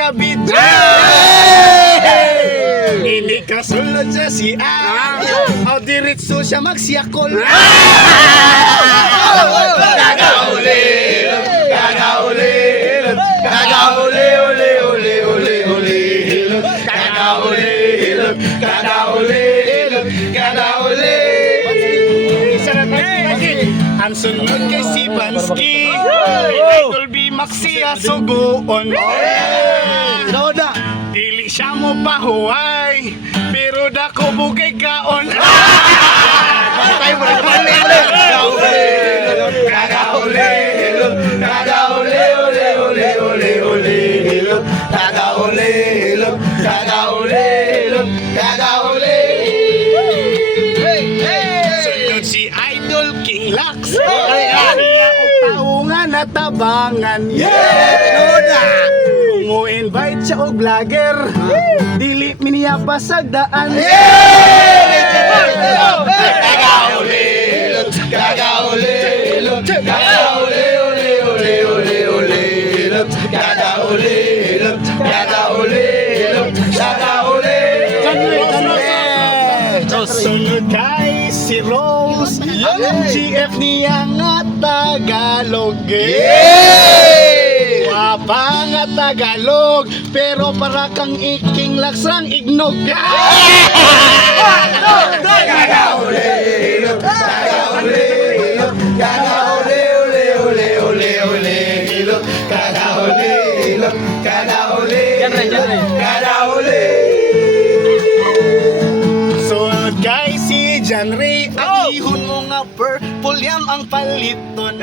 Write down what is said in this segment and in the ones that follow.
kabid. Ini kasulod siya si A. O diretso siya magsiyakol. Kagauli, kagauli, kagauli, uli, uli, uli, uli. Kagauli, kagauli, kagauli. Isa na tayo. Ang sunod kay si Bansky. Idol B Maxi Asugoon. Roda. Dili siya mo pahuway, pero dako bugay kaon. Tayo mo na mali. Kagauli, kagauli, uli, uli, uli, uli. Kagauli, kagauli, kagauli. Sunod si Idol King Lax. Kaya o tao nga natabangan. Roda. Mo-invite siya og vlogger. Dili miniya pasagdaan. Kagauli, kagauli, kagauli, uli, uli, uli, uli. Kagauli, kagauli, kagauli. Sunod kay si Rose. Ang GF niya nga Tagalog. Wapa nga Tagalog, pero para kang iking laksang ignog. Kagauli, kagauli, kagauli, uli, uli, uli, uli. Kagauli, kagauli, kagauli. Sunod kay si John Ray. Ang ihon mo nga purple yam ang paliton.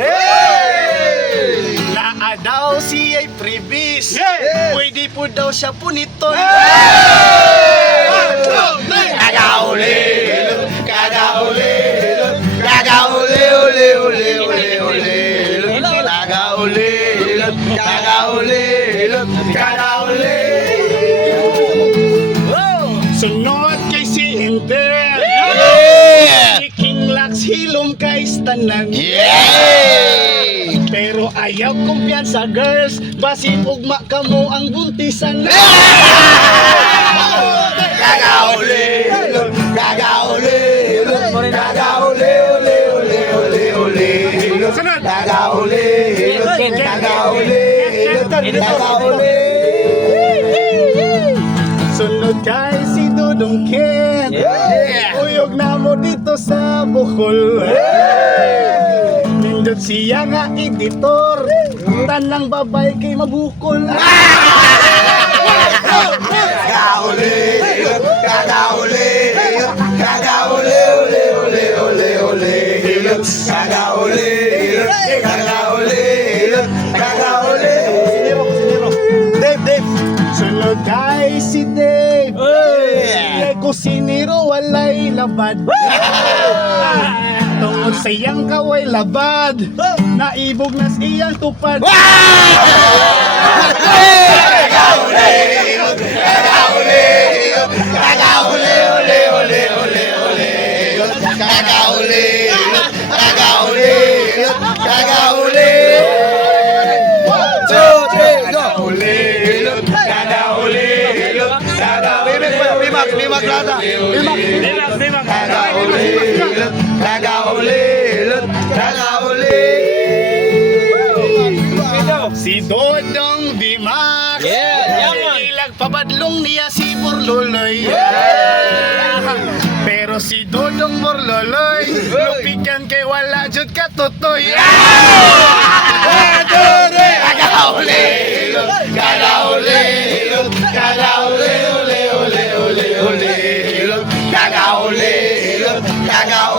Naa daw siya'y freebies. Pwede po daw siya puniton. Kagauli, kagauli, kagauli, uli, uli, uli, uli. Kagauli, kagauli, kagauli. Sunod kay si Intel. Si King Lax hilom kay Stanan. Pero ayaw kumpiyansa girls, basin ugma kamo ang buntisan. Kagauli, kagauli, kagauli, uli, uli, uli, uli. Kagauli, kagauli, kagauli. Sunod kay si Dudong Kid. Uyog na mo dito sa Bohol. Nindot siya nga editor. Tanang babay kay mabukol. Kagauli, kagauli, kagauli, uli, uli, uli, uli. Kagauli, kagauli, kagauli. Dave. Sunod kay si Dave. Kay kusinero walay labad. Tungod sa iyang kaway labad, naibog na sa iyang tupad. Kagauli, kagauli, kagauli, uli, uli, uli, uli. Kagauli, kagauli, kagauli. 1, 2, 3, go! Kagauli, kagauli, kagauli. Bimak lata. Bimak. Kagauli, kagauli, kagauli. Si Dodong Bimak. Ilag pabadlong niya si Burloloy. Pero si Dodong Burloloy, lupikan kay wala jud katutoy. Kagauli, kagauli, kagauli, uli, uli, uli, uli. Kagauli, kagauli.